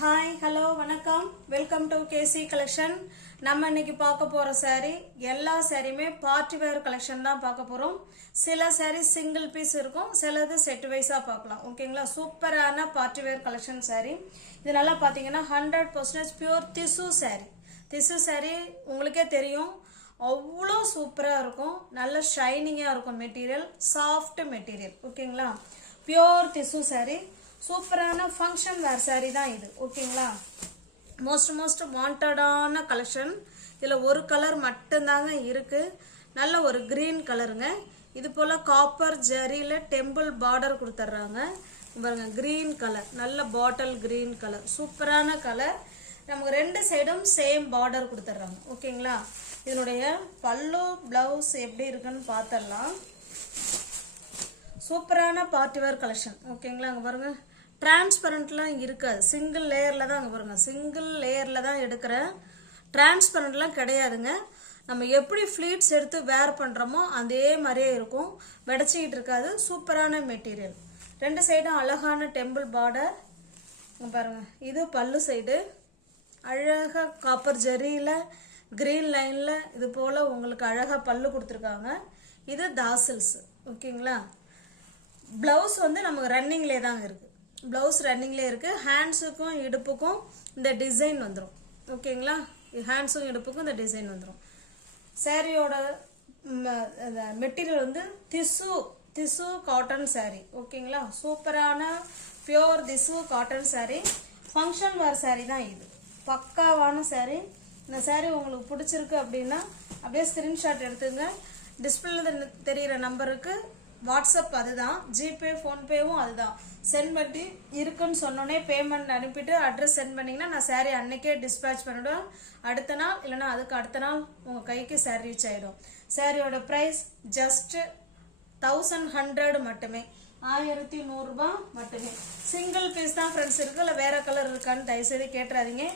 Hi hello வணக்கம் welcome to KC collection. நம்ம இன்னைக்கு பார்க்க போற saree எல்லா சாரியுமே பார்ட்டி வேர் கலெக்ஷன் தான் பார்க்க போறோம். சில saree சிங்கிள் பீஸ் இருக்கும், சிலது செட் வைஸா பார்க்கலாம். ஓகேங்களா, சூப்பரான பார்ட்டி வேர் கலெக்ஷன் saree. இது நல்லா பாத்தீங்கன்னா 100% பியூர் திசு saree. திசு saree உங்களுக்கே தெரியும், அவ்வளோ சூப்பரா இருக்கும், நல்ல ஷைனிங்கா இருக்கும். Material soft material. ஓகேங்களா, பியூர் திசு saree. சூப்பரான ஃபங்க்ஷன் வேர் saree தான் இது. ஓகேங்களா, மோஸ்ட் வாண்டடான கலெக்ஷன். இதில் ஒரு கலர் மட்டும்தாங்க இருக்கு, நல்ல ஒரு கிரீன் கலருங்க. இது போல் காப்பர் ஜரியில் டெம்பிள் பார்டர் கொடுத்துட்றாங்க பாருங்க. கிரீன் கலர், நல்ல பாட்டில் கிரீன் கலர், சூப்பரான கலர். நமக்கு ரெண்டு சைடும் சேம் பார்டர் கொடுத்துட்றாங்க. ஓகேங்களா, இதனுடைய பல்லு பிளவுஸ் எப்படி இருக்குன்னு பார்த்துடலாம். சூப்பரான பார்ட்டி வேர் கலெக்ஷன். ஓகேங்களா, அங்கே பாருங்க, டிரான்ஸ்பரண்ட்லாம் இருக்காது, சிங்கிள் லேயரில் தான். அங்கே பாருங்க, சிங்கிள் லேயரில் தான் எடுக்கிறேன், டிரான்ஸ்பரண்ட்லாம் கிடையாதுங்க. நம்ம எப்படி ஃப்ளீட்ஸ் எடுத்து வேர் பண்ணுறோமோ அதே மாதிரியே இருக்கும், வெடச்சிக்கிட்டு இருக்காது. சூப்பரான மெட்டீரியல். ரெண்டு சைடும் அழகான டெம்பிள் பார்டர். பாருங்க, இது பல்லு சைடு, அழகாக காப்பர் ஜரியில் கிரீன் லைனில் இது போல் உங்களுக்கு அழகாக பல்லு கொடுத்துருக்காங்க. இது தாசில்ஸ். ஓகேங்களா, ப்ளவுஸ் வந்து நமக்கு ரன்னிங்லேயே தாங்க இருக்குது, ப்ளவுஸ் ரன்னிங்லேயே இருக்குது. ஹேண்ட்ஸுக்கும் இடுப்புக்கும் இந்த டிசைன் வந்துடும். ஓகேங்களா, ஹேண்ட்ஸுக்கும் இடுப்புக்கும் இந்த டிசைன் வந்துடும். சாரியோட மெட்டீரியல் வந்து திசு காட்டன் saree. ஓகேங்களா, சூப்பரான பியோர் திசு காட்டன் saree. ஃபங்க்ஷன் வேர் saree தான் இது, பக்காவான saree. இந்த saree உங்களுக்கு பிடிச்சிருக்கு அப்படின்னா அப்படியே ஸ்க்ரீன்ஷாட் எடுத்துங்க. டிஸ்பிளேல தெரிகிற நம்பருக்கு வாட்ஸ்அப் அதுதான், ஜிபே ஃபோன்பேவும் அதுதான். சென்ட் பண்ணி இருக்குன்னு சொன்னோன்னே பேமெண்ட் அனுப்பிட்டு அட்ரஸ் சென்ட் பண்ணிங்கன்னா நான் saree அன்னைக்கே டிஸ்பேச் பண்ணிவிடுவேன். அடுத்த நாள் இல்லைனா அதுக்கு அடுத்த நாள் உங்கள் கைக்கு saree ரீச் ஆகிடும். சாரியோட ப்ரைஸ் ஜஸ்ட் 1100 மட்டுமே, 1100 ரூபாய் மட்டுமே. சிங்கிள் பீஸ் தான் ஃப்ரெண்ட்ஸ் இருக்குது, இல்லை வேறு கலர் இருக்கான்னு தயவுசெய்து கேட்டுறாதீங்க.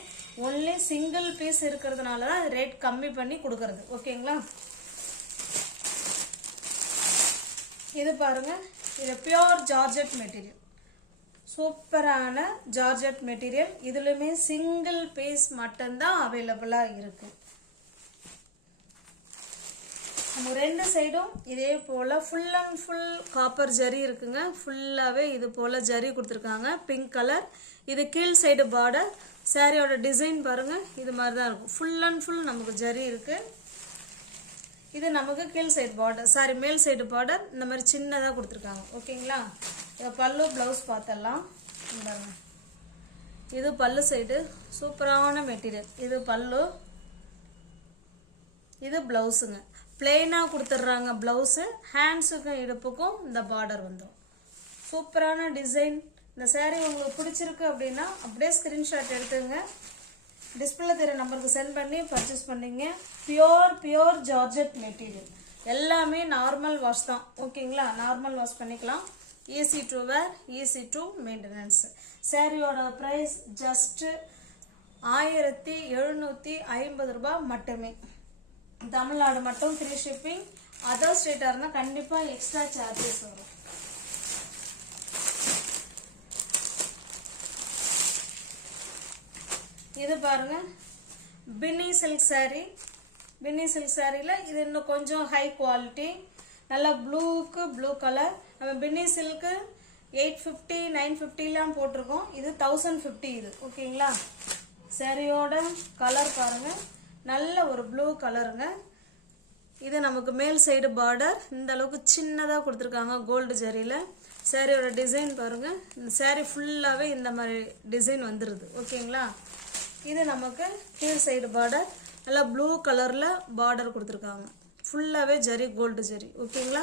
ஒன்லி சிங்கிள் பீஸ் இருக்கிறதுனால தான் ரேட் கம்மி பண்ணி கொடுக்கறது. ஓகேங்களா, இது பாருங்க, இது பியோர் ஜார்ஜெட் மெட்டீரியல், சூப்பரான ஜார்ஜெட் மெட்டீரியல். இதுலயுமே சிங்கிள் பீஸ் மட்டும்தான் அவைலபிளா இருக்கு. நம்ம ரெண்டு சைடும் இதே போல full and full copper zari இருக்குங்க. ஃபுல்லாவே இது போல ஜரி கொடுத்துருக்காங்க, பிங்க் கலர். இது கீழ் சைடு பார்டர். சாரியோட டிசைன் பாருங்க, இது மாதிரி தான் இருக்கும். ஃபுல் அண்ட் ஃபுல் நமக்கு ஜரி இருக்கு. இது நமக்கு கீழ் சைடு பார்டர், சாரி மேல் சைடு பார்டர் இந்த மாதிரி சின்னதாக கொடுத்துருக்காங்க. ஓகேங்களா, பல்லு பிளவுஸ் பார்த்தலாம். இது பல்லு சைடு, சூப்பரான மெட்டீரியல். இது பல்லு, இது பிளவுஸுங்க. பிளெயினாக கொடுத்துட்றாங்க பிளவுஸு. ஹேண்ட்ஸுக்கும் இடுப்புக்கும் இந்த பார்டர் வந்துடும். சூப்பரான டிசைன். இந்த saree உங்களுக்கு பிடிச்சிருக்கு அப்படின்னா அப்படியே ஸ்க்ரீன்ஷாட் எடுத்துங்க, டிஸ்பிளே தெரிய நம்பருக்கு சென்ட் பண்ணி பர்ச்சேஸ் பண்ணிங்க. Pure georgette material. எல்லாமே நார்மல் வாஷ் தான். ஓகேங்களா, நார்மல் வாஷ் பண்ணிக்கலாம். Easy to wear, easy to maintenance. சாரியோட ப்ரைஸ் ஜஸ்ட் 1750 ரூபாய் மட்டுமே. தமிழ்நாடு மட்டும் ஃப்ரீ ஷிப்பிங். அதர் ஸ்டேட்டாக இருந்தால் கண்டிப்பாக எக்ஸ்ட்ரா சார்ஜஸ் வரும். இது பாருங்க, பின்னி சில்க் saree. பின்னி சில்க் சாரியில் இது இன்னும் கொஞ்சம் ஹை குவாலிட்டி, நல்லா ப்ளூக்கு ப்ளூ கலர். நம்ம பின்னி சில்க்கு 850 950லாம் போட்டிருக்கோம், இது 1050 இது. ஓகேங்களா, சாரியோட கலர் பாருங்க, நல்ல ஒரு ப்ளூ கலருங்க. இது நமக்கு மேல் சைடு பார்டர் இந்த அளவுக்கு சின்னதாக கொடுத்துருக்காங்க கோல்டு ஜரியில். சாரியோட டிசைன் பாருங்க, இந்த சாரி ஃபுல்லாகவே இந்த மாதிரி டிசைன் வந்துடுது. ஓகேங்களா, இது நமக்கு கீழ் சைடு பார்டர், நல்லா ப்ளூ கலரில் பார்டர் கொடுத்துருக்காங்க. ஃபுல்லாகவே ஜரி, கோல்டு ஜரி. ஓகேங்களா,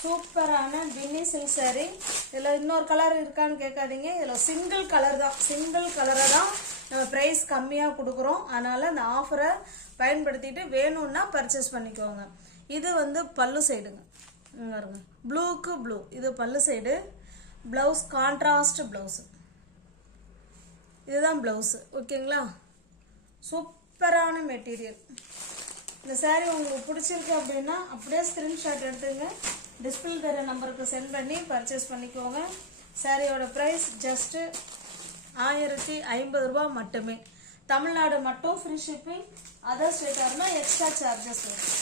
சூப்பரான பின்னி சில்க் saree. இதில் இன்னொரு கலர் இருக்கான்னு கேட்காதீங்க, இதில் சிங்கிள் கலர் தான், சிங்கிள் கலரை தான் நம்ம ப்ரைஸ் கம்மியாக கொடுக்குறோம். அதனால் அந்த ஆஃபரை பயன்படுத்திட்டு வேணும்னா பர்ச்சேஸ் பண்ணிக்கோங்க. இது வந்து பல்லு சைடுங்க, பாருங்க, ப்ளூக்கு ப்ளூ. இது பல்லு சைடு. ப்ளவுஸ் கான்ட்ராஸ்ட் ப்ளவுஸு, இதுதான் ப்ளவுஸு. ஓகேங்களா, சூப்பரான மெட்டீரியல். இந்த saree உங்களுக்கு பிடிச்சிருக்கு அப்படின்னா அப்படியே ஸ்க்ரீன்ஷாட் எடுத்துங்க, டிஸ்பிளே தர நம்பருக்கு சென்ட் பண்ணி பர்ச்சேஸ் பண்ணிக்கோங்க. சாரியோட ப்ரைஸ் ஜஸ்ட்டு 1050 ரூபாய் மட்டுமே. தமிழ்நாடு மட்டும் ஃப்ரீ ஷிப்பிங். அதர் ஸ்டேட்டாக இருந்தால் எக்ஸ்ட்ரா சார்ஜஸ் வரும்.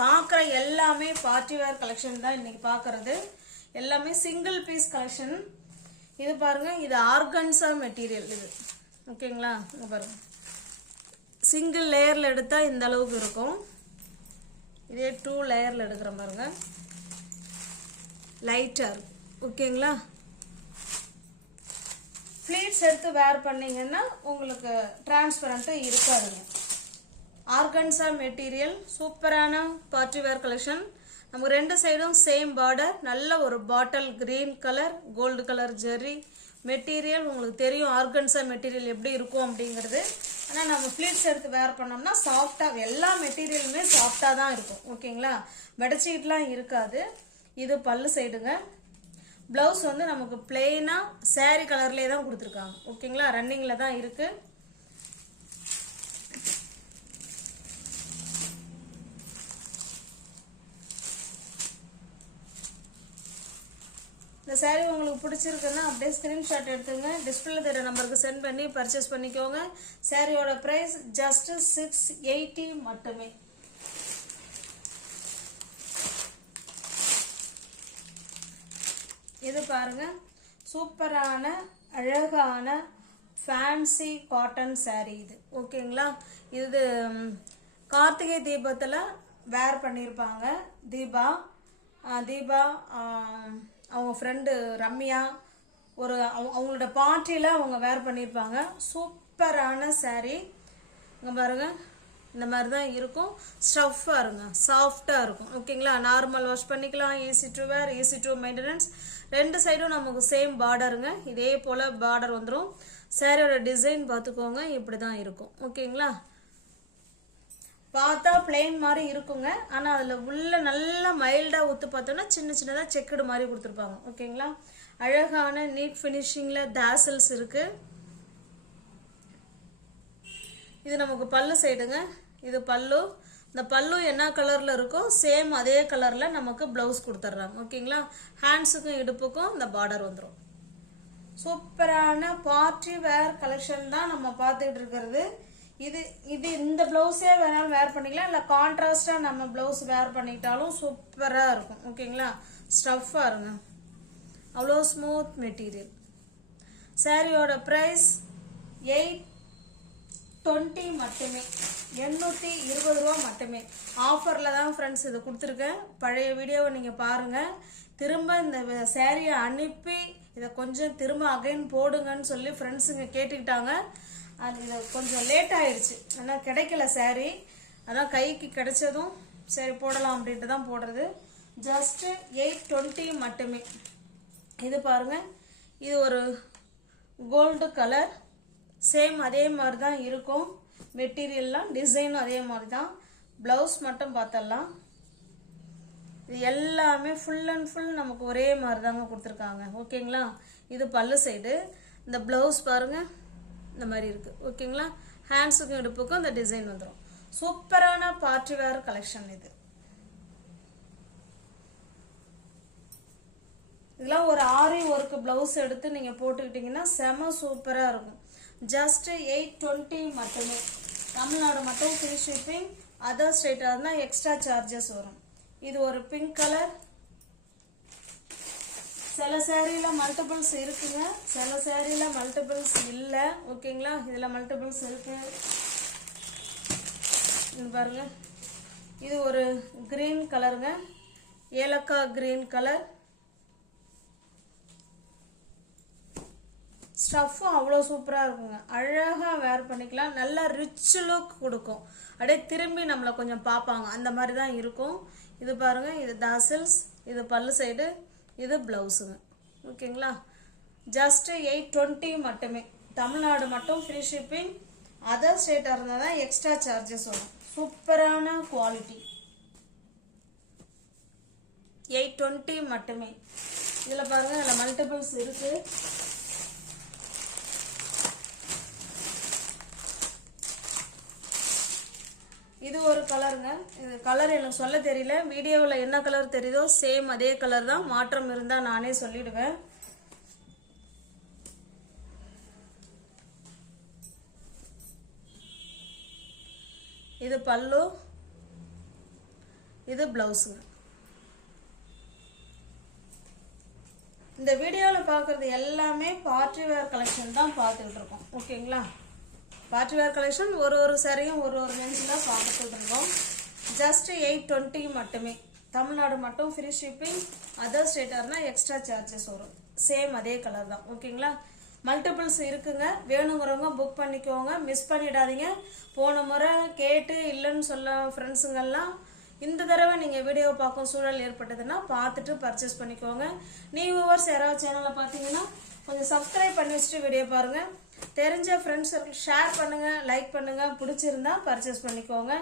பார்க்குற எல்லாமே பார்ட்டி வேர் கலெக்ஷன் தான் இன்னைக்கு பார்க்குறது. எல்லாமே சிங்கிள் பீஸ் கலெக்ஷன். இது பாருங்க, இது ஆர்கன்சா மெட்டீரியல் இது. ஓகேங்களா, இங்கே பாருங்க, சிங்கிள் லேயரில் எடுத்தால் இந்த அளவுக்கு இருக்கும். இதே 2 லேயரில் எடுக்கிற பாருங்க, லைட்டாக இருக்கும். ஓகேங்களா, ஃப்ளீட்ஸ் எடுத்து வேர் பண்ணிங்கன்னா உங்களுக்கு டிரான்ஸ்பரண்ட்டாக இருக்காதுங்க. ஆர்கன்சா மெட்டீரியல், சூப்பரான பார்ட்டி வேர் கலெக்ஷன். நமக்கு 2 சைடும் சேம் பார்டர், நல்ல ஒரு bottle green colour, gold colour zari material. உங்களுக்கு தெரியும் ஆர்கன்சா மெட்டீரியல் எப்படி இருக்கும் அப்படிங்கிறது. ஆனால் நம்ம ஃப்ளீட்ஸ் எடுத்து வேர் பண்ணோம்னா சாஃப்டாக, எல்லா மெட்டீரியலுமே சாஃப்டாக தான் இருக்கும். ஓகேங்களா, வெடச்சிக்கிட்டுலாம் இருக்காது. இது பல்லு சைடுங்க. ப்ளவுஸ் வந்து நமக்கு பிளெயினாக சாரி கலர்லேயே தான் கொடுத்துருக்காங்க. ஓகேங்களா, ரன்னிங்கில் தான் இருக்குது. இந்த சாரீ உங்களுக்கு பிடிச்சிருக்குன்னா அப்படியே ஸ்க்ரீன்ஷாட் எடுத்துங்க, டிஸ்பிளேல தெரிய நம்பருக்கு சென்ட் பண்ணி பர்ச்சேஸ் பண்ணிக்கோங்க. சாரியோட ப்ரைஸ் ஜஸ்ட் 680 மட்டுமே. இது பாருங்க, சூப்பரான அழகான ஃபேன்சி காட்டன் சாரீ இது. ஓகேங்களா, இது கார்த்திகை தீபத்தில் வேர் பண்ணியிருப்பாங்க. தீபா அவங்க ஃப்ரெண்டு ரம்யா ஒரு அவங்களோட பார்ட்டியில் அவங்க வேர் பண்ணியிருப்பாங்க. சூப்பரான சாரீ. இங்கே பாருங்கள், இந்த மாதிரி தான் இருக்கும். ஸ்டஃப்பாக இருங்க, சாஃப்டாக இருக்கும். ஓகேங்களா, நார்மல் வாஷ் பண்ணிக்கலாம். Easy to wear, easy to maintenance. 2 சைடும் நமக்கு சேம் பார்டருங்க. இதே போல் பார்டர் வந்துடும். சாரியோட டிசைன் பார்த்துக்கோங்க, இப்படி தான் இருக்கும். ஓகேங்களா, பார்த்தா பிளெயின் மாதிரி இருக்குங்க. ஆனால் அதில் உள்ள நல்லா மைல்டாக ஊற்று பார்த்தோன்னா சின்ன சின்னதாக செக்குடு மாதிரி கொடுத்துருப்பாங்க. ஓகேங்களா, அழகான நீட் ஃபினிஷிங்கில் தாசல்ஸ் இருக்குது. இது நமக்கு பல்லு சைடுங்க. இது பல்லு. இந்த பல்லு என்ன கலரில் இருக்கோ சேம் அதே கலரில் நமக்கு ப்ளவுஸ் கொடுத்துட்றாங்க. ஓகேங்களா, ஹேண்ட்ஸுக்கும் இடுப்புக்கும் இந்த பார்டர் வந்துடும். சூப்பரான பார்ட்டி வேர் கலெக்ஷன் தான் நம்ம பார்த்துக்கிட்டு இருக்கிறது. இது இந்த ப்ளவுஸே வேணாலும் வேர் பண்ணிக்கலாம், இல்லை கான்ட்ராஸ்டாக நம்ம ப்ளவுஸ் வேர் பண்ணிக்கிட்டாலும் சூப்பராக இருக்கும். ஓகேங்களா, ஸ்டஃப்பாக இருங்க, அவ்வளோ ஸ்மூத் மெட்டீரியல். சாரியோட ப்ரைஸ் 820 மட்டுமே, 820 ரூபா மட்டுமே. ஆஃபரில் தான் ஃப்ரெண்ட்ஸ் இது கொடுத்துருக்கேன். பழைய வீடியோவை நீங்கள் பாருங்கள். திரும்ப இந்த சாரியை அனுப்பி இதை கொஞ்சம் திரும்ப அகைன் போடுங்கன்னு சொல்லி ஃப்ரெண்ட்ஸுங்க கேட்டுக்கிட்டாங்க. அது இது கொஞ்சம் லேட் ஆயிடுச்சு, ஆனால் கிடைக்கல சாரீ. அதான் கைக்கு கிடைச்சதும் சரி போடலாம் அப்படின்ட்டு தான் போடுறது. ஜஸ்ட்டு 820 மட்டுமே. இது பாருங்கள், இது ஒரு கோல்டு கலர். சேம் அதே மாதிரி தான் இருக்கும். மெட்டீரியல்லாம் டிசைனும் அதே மாதிரி தான். ப்ளவுஸ் மட்டும் பார்த்தரலாம். இது எல்லாமே ஃபுல் அண்ட் ஃபுல் நமக்கு ஒரே மாதிரி தாங்க கொடுத்துருக்காங்க. ஓகேங்களா, இது பல்லு சைடு. இந்த ப்ளவுஸ் பாருங்கள், இந்த மாதிரி இருக்குது. ஓகேங்களா, ஹேண்ட்ஸுக்கும் இடுப்புக்கும் இந்த டிசைன் வந்துடும். சூப்பரான பார்ட்டி வேர் கலெக்ஷன் இது. இதெல்லாம் ஒரு ஆரி ஒர்க் ப்ளவுஸ் எடுத்து நீங்கள் போட்டுக்கிட்டிங்கன்னா செம சூப்பராக இருக்கும். ஜஸ்ட் 820 மட்டுமே. தமிழ்நாடு மட்டும் ஃப்ரீ ஷிப்பிங். அதர் ஸ்டேட்டாக இருந்தால் எக்ஸ்ட்ரா சார்ஜஸ் வரும். இது ஒரு பிங்க் கலர். சில சேரீயில் மல்டிபிள்ஸ் இருக்குங்க, சில சேரீயில் மல்டிபிள்ஸ் இல்லை. ஓகேங்களா, இதில் மல்டிபிள்ஸ் இருக்கு. இது பாருங்க, இது ஒரு கிரீன் கலருங்க, ஏலக்காய் கிரீன் கலர். ஸ்டஃப்பும் அவ்வளோ சூப்பராக இருக்குங்க, அழகாக வேர் பண்ணிக்கலாம். நல்லா ரிச் லுக் கொடுக்கும். அப்படியே திரும்பி நம்மளை கொஞ்சம் பார்ப்பாங்க, அந்த மாதிரி தான் இருக்கும். இது பாருங்க, இது தாசல்ஸ், இது பல்லு சைடு, இது ப்ளவுஸுங்க. ஓகேங்களா, ஜஸ்ட் 820 மட்டுமே. தமிழ்நாடு மட்டும் ஃப்ரீ ஷிப்பிங். அதர் ஸ்டேட்டாக இருந்தால் தான் எக்ஸ்ட்ரா சார்ஜஸ் வரும். சூப்பரான குவாலிட்டி. 820 மட்டுமே. இதில் பாருங்கள், இதில் மல்டிபிள்ஸ் இருக்குது. இது ஒரு கலருங்க. இது கலர் எனக்கு சொல்ல தெரியல, வீடியோவில் என்ன கலர் தெரியுதோ சேம் அதே கலர் தான். மாற்றம் இருந்தால் நானே சொல்லிடுவேன். இது பல்லு, இது பிளவுஸுங்க. இந்த வீடியோவில் பார்க்குறது எல்லாமே பார்ட்டி வேர் கலெக்ஷன் தான் பார்த்துக்கிட்டு இருக்கோம். ஓகேங்களா? பார்ட்டி வேர் கலெக்ஷன் ஒரு சாரியும் ஒரு ரேஞ்சில் தான் பார்த்துட்டு இருக்கோம். ஜஸ்ட் 820 மட்டுமே. தமிழ்நாடு மட்டும் ஃப்ரீ ஷிப்பிங். அதர் ஸ்டேட்டார்னா எக்ஸ்ட்ரா சார்ஜஸ் வரும். சேம் அதே கலர் தான். ஓகேங்களா? மல்டிபிள்ஸ் இருக்குங்க. வேணுங்கிறவங்க புக் பண்ணிக்கோங்க, மிஸ் பண்ணிடாதீங்க. போன முறை கேட்டு இல்லைன்னு சொல்ல ஃப்ரெண்ட்ஸுங்கெல்லாம் இந்த தடவை நீங்கள் வீடியோ பார்க்கும் சூழல் ஏற்பட்டதுன்னா பார்த்துட்டு பர்ச்சேஸ் பண்ணிக்கோங்க. வியூவர்ஸ் யாராவது சேனலில் பார்த்தீங்கன்னா கொஞ்சம் சப்ஸ்கிரைப் பண்ணி வச்சுட்டு வீடியோ பாருங்கள். தெரிஞ்ச ஃப்ரெண்ட்ஸ் ஷேர் பண்ணுங்கள், லைக் பண்ணுங்கள். பிடிச்சிருந்தா பர்ச்சேஸ் பண்ணிக்கோங்க.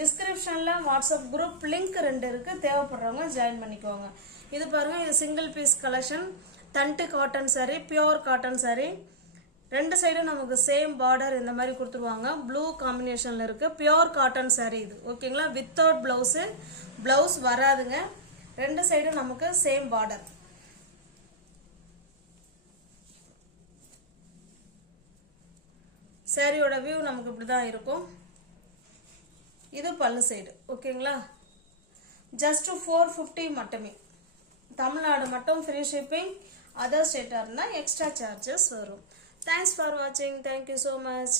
டிஸ்கிரிப்ஷனில் வாட்ஸ்அப் குரூப் லிங்க் 2 இருக்குது. தேவைப்படுறவங்க ஜாயின் பண்ணிக்கோங்க. இது பாருங்கள், இது சிங்கிள் பீஸ் கலெக்ஷன். தண்டு cotton sorry, pure cotton sorry. 2 சைடும் நமக்கு சேம் பார்டர் இந்த மாதிரி கொடுத்துருவாங்க. ப்ளூ காம்பினேஷனில் இருக்குது. பியோர் காட்டன் சாரி இது. ஓகேங்களா? வித்தவுட் ப்ளவுஸு, ப்ளவுஸ் வராதுங்க. 2 சைடும் நமக்கு சேம் பார்டர். சாரியோட வியூ நமக்கு இப்படி தான் இருக்கும். இது பல்லு சைடு. ஓகேங்களா? ஜஸ்ட் 450 மட்டுமே. தமிழ்நாடு மட்டும் ஃப்ரீ ஷிப்பிங். அதர் ஸ்டேட்டாக இருந்தால் எக்ஸ்ட்ரா சார்ஜஸ் வரும். Thanks for watching. Thank you so much.